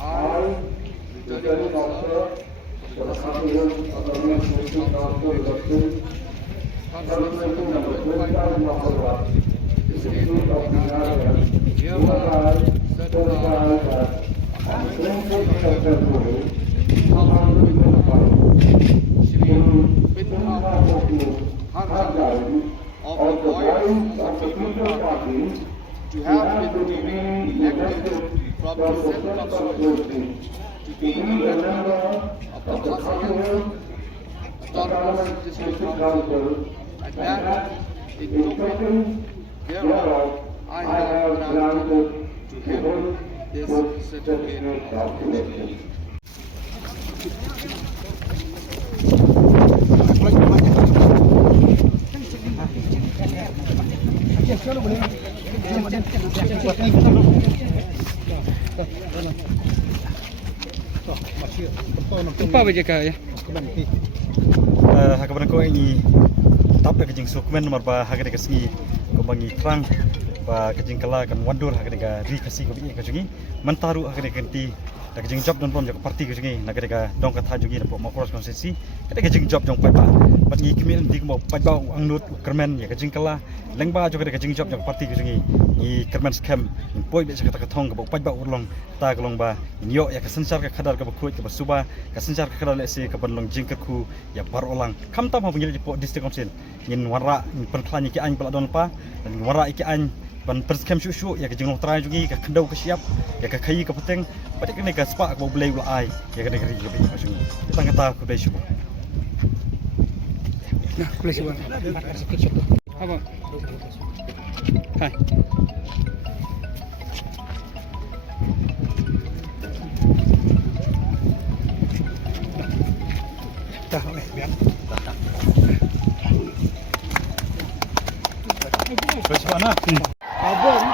I, returning officer for the Honorable Government Safety Council Elections, Constitution number 25 November, Institute of United, hereby certify that on 20th of February 2025, Shri Pinha Harjari of the Voice of the People Party to have been duly elected from the said constituency to be a member of the Khasi Autonomous District Council, and that in token hereof I have granted to him this certificate of election. Apa baca ya? Hakaban ko ini tapya kajing sukmen marba hagade kasngi ko bangi trang ba kajing kala kan wandur hagade ga ri kasi ko bi kajungi mantaru hagade kanti kajing job don pom jak parti kajungi nagade ga dong ka thajugi na po makros konsensi kade kajing job jong pai ba bat ngi kimil di mo pai ba angnut kermen ya kajing kala lengba jo kade kajing job jak parti kajungi ni kermen scam poi be sakata thong ka pai ba urlong ta kalong ba nyo ya kasansar ka khadar ka bakhuit ka basuba kasansar ka khadar le se ka banlong jingka khu ya bar olang kam ta ma pengil po district council ngin wara pen khlani ki an pala don pa dan wara iki an ban perskem shu ya ka jingong trai jugi ka khandau ka siap ya ka khai ka pateng patik ne ka spa ka boleh ula ai ya ka negeri ka bi ka sungi kita kata ku dai shu Nah, boleh sih bang. Apa? Hai. Dah, biar. Besok mana? Abang.